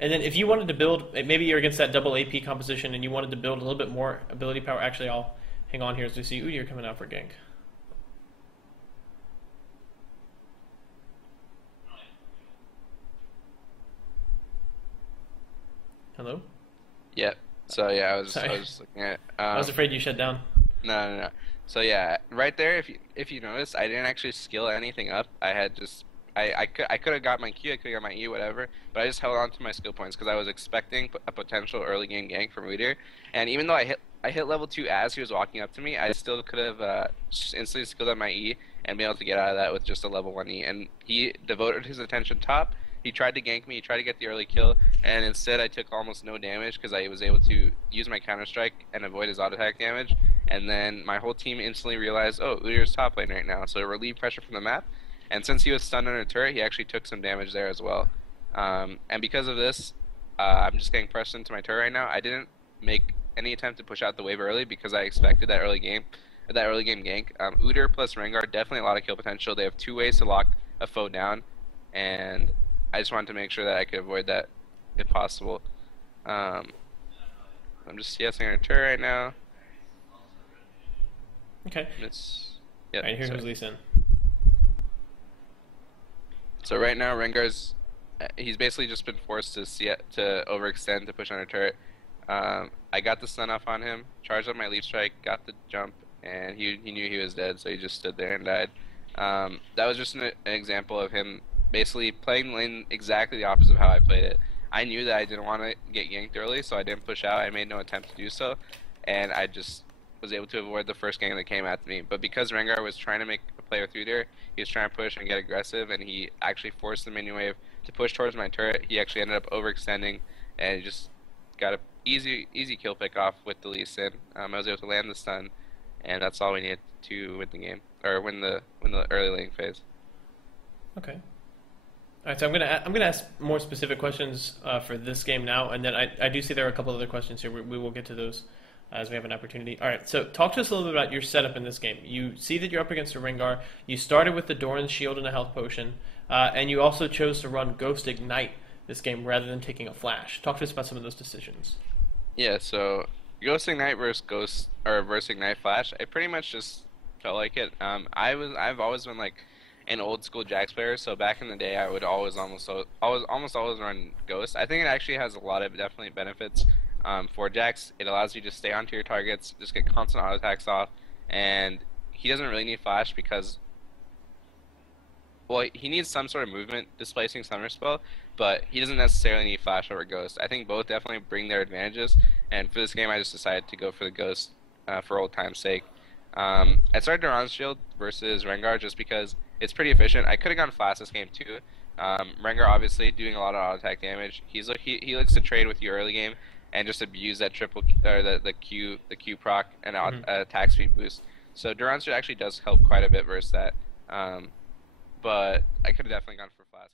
And then if you wanted to build, maybe you're against that double AP composition and you wanted to build a little bit more ability power. Actually, I'll hang on here as we see Udyr coming out for gank. Hello? Yeah. So yeah, I was Sorry. just looking at. I was afraid you shut down. No. So yeah, right there, if you notice, I didn't actually skill anything up. I had just I could have got my Q, I could have got my E, whatever, but I just held on to my skill points because I was expecting a potential early game gank from Udyr, and even though I hit level 2 as he was walking up to me, I still could have just instantly skilled up my E and been able to get out of that with just a level 1 E. And he devoted his attention top. He tried to gank me, he tried to get the early kill, and instead I took almost no damage because I was able to use my counter strike and avoid his auto attack damage. And then my whole team instantly realized, oh, Udyr's top lane right now, so it relieved pressure from the map. And since he was stunned under a turret, he actually took some damage there as well. And because of this, I'm just getting pressed into my turret right now. I didn't make any attempt to push out the wave early because I expected that early game gank. Udyr plus Rengar, definitely a lot of kill potential. They have 2 ways to lock a foe down, and I just wanted to make sure that I could avoid that if possible. I'm just CSing our turret right now. Okay. Yeah. Alright, here comes Lee Sin. So right now, Rengar's he's basically just been forced to overextend to push on a turret. I got the stun off on him, charged up my leaf strike, got the jump, and he knew he was dead, so he just stood there and died. That was just an example of him basically playing the lane exactly the opposite of how I played it. I knew that I didn't want to get yanked early, so I didn't push out. I made no attempt to do so, and I just was able to avoid the first gank that came at me. But because Rengar was trying to make a play with Udyr, he was trying to push and get aggressive, and he actually forced the minion wave to push towards my turret. He actually ended up overextending, and just got a easy kill pick off with the Lee Sin. I was able to land the stun, and that's all we needed to win the game, or win the early lane phase. Okay. All right, so I'm gonna ask more specific questions for this game now, and then I do see there are a couple other questions here. We will get to those as we have an opportunity. All right, so talk to us a little bit about your setup in this game. You see that you're up against a Rengar. You started with the Doran's Shield and a health potion, and you also chose to run Ghost Ignite this game rather than taking a flash. Talk to us about some of those decisions. Yeah, so Ghost Ignite versus Ignite Flash, I pretty much just felt like it. I've always been like an old school Jax player, so back in the day I would almost always run Ghost. I think it actually has a lot of definitely benefits for Jax. It allows you to stay onto your targets, just get constant auto attacks off, and he doesn't really need Flash because, well, he needs some sort of movement displacing Summer Spell, but he doesn't necessarily need Flash over Ghost. I think both definitely bring their advantages, and for this game I just decided to go for the Ghost for old time's sake. I started Duran's Shield versus Rengar just because it's pretty efficient. I could have gone fast this game too. Rengar obviously doing a lot of auto attack damage. He likes to trade with you early game and just abuse that triple or the Q proc and attack speed boost. So Duran's Shield actually does help quite a bit versus that. But I could have definitely gone for flash.